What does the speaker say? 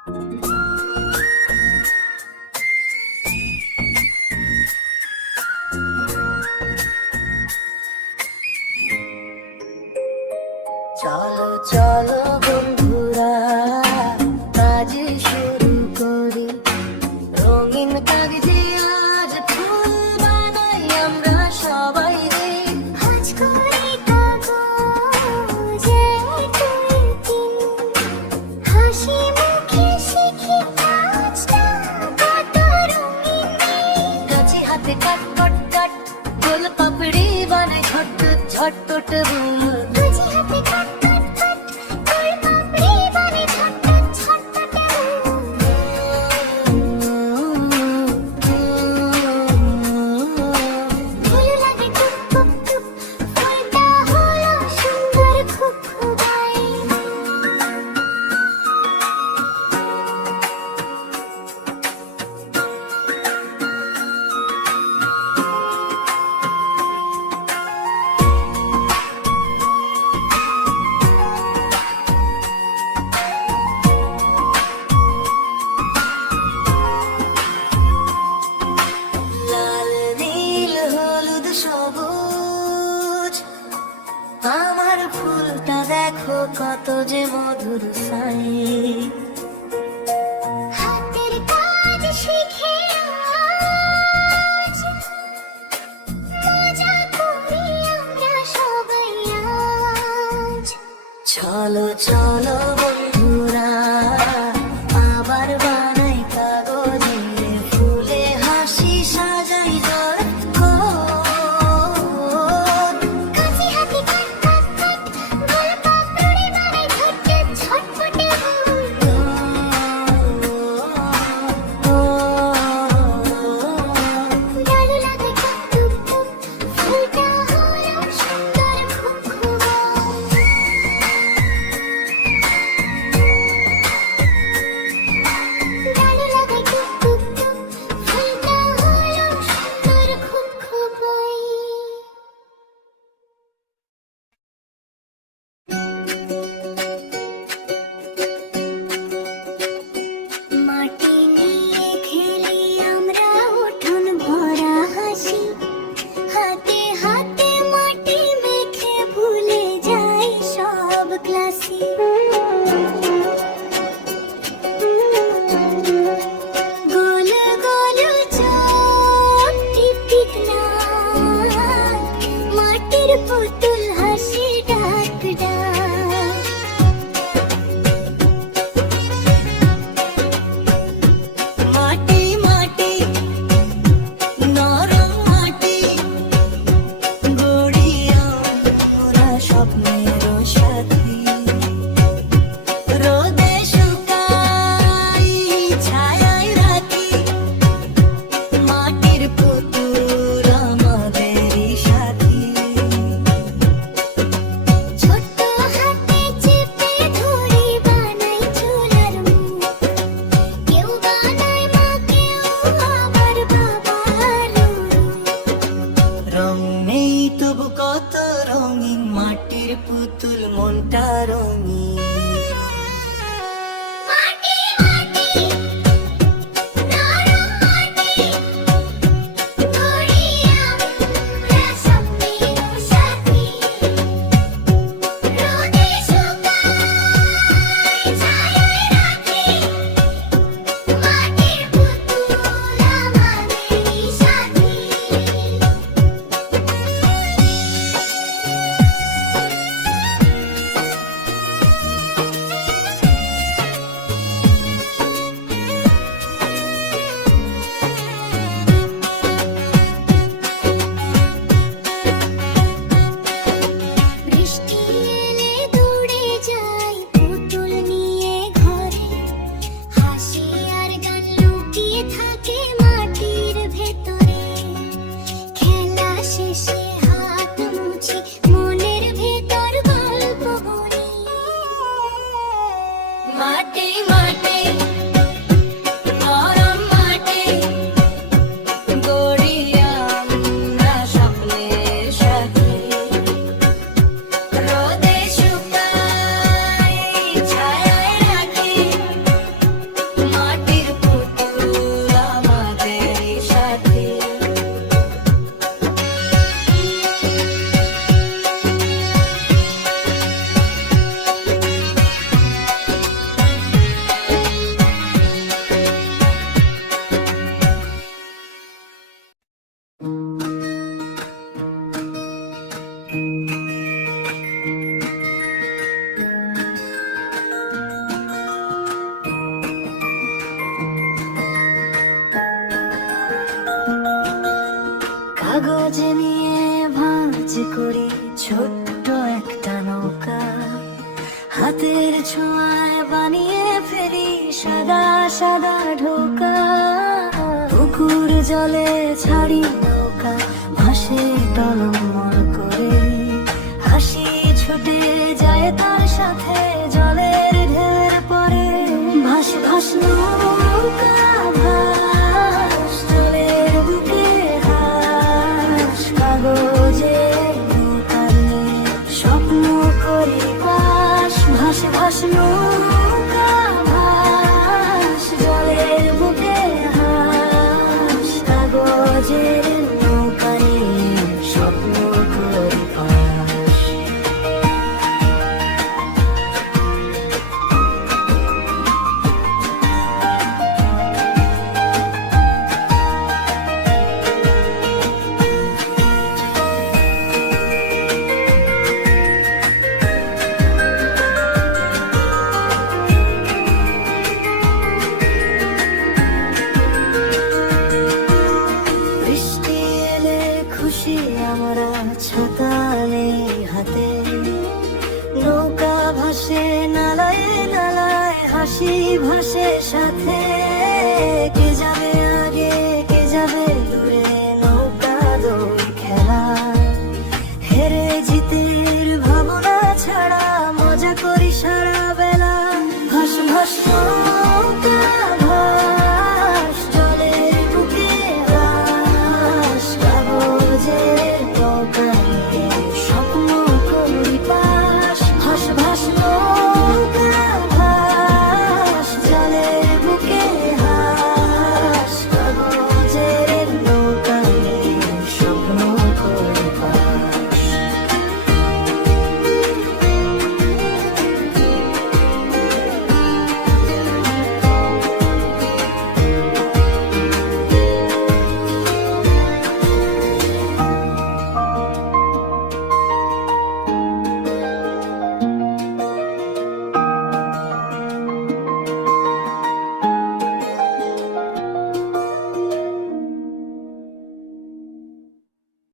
চলো চলো বন্ধুরা, কাজ শুরু করি। রঙিন কাগজে আজ ফুল বানাই আমরা সবাই রে। আজ করি কাগজে তুই হাসি মুখে শিখি কাজটা কত রঙিন। কাছে হাতে কাট কাট কাট, গোল পাপড়ি বানাই ঝটপট ঝটপট বুম। কাজে হাতে কাট কাট কাট, গোল পাপড়ি বানাই ঝটপট ঝটপট ফুল লাগে টুপ টুপ টুপ, ফুলটা হলো সুন্দর খুব খুবাই। লাল নীল হলুদ সবুজ, আমার ফুলটা দেখো কত যে মধুর সাই। হাতের কাজ শিখে আজ মজা করি আমরা সবাই আজ। চলো চলো বন্ধুরা, আবার বানাই কাগজে ফুলে হাসি সাজাই জগৎ। কাছে হাতে কাট কাট কাট, গোল পাপড়ি বানাই ঝটপট ঝটপট কাগজ নিয়ে ভাঁজ করি ছোট্ট একটা নৌকা, হাতের ছোঁয়ায় বানিয়ে ফেরি সাদা সাদা ঢোকা। পুকুর জলে ছাড়ি নৌকা, ভাসে টলমল করে, হাসি ছুটে যায় তার সাথে জলের ঢের পরে। ভাস ভাস নৌকা ভাস, জলের বুকে হাস, কাগজের নৌকা নিয়ে স্বপ্ন করি পাশ। ভাস ভাস নৌকা ভাস, জলের বুকে হাস, কাগজের নৌকা নিয়ে স্বপ্ন করি পাশ। বৃষ্টি এলে খুশি আমরা, ছাতা নেই হাতে, নৌকা ভাসে নালায় নালায়, হাসি ভাসে সাথে। কে যাবে আগে কে যাবে দূরে,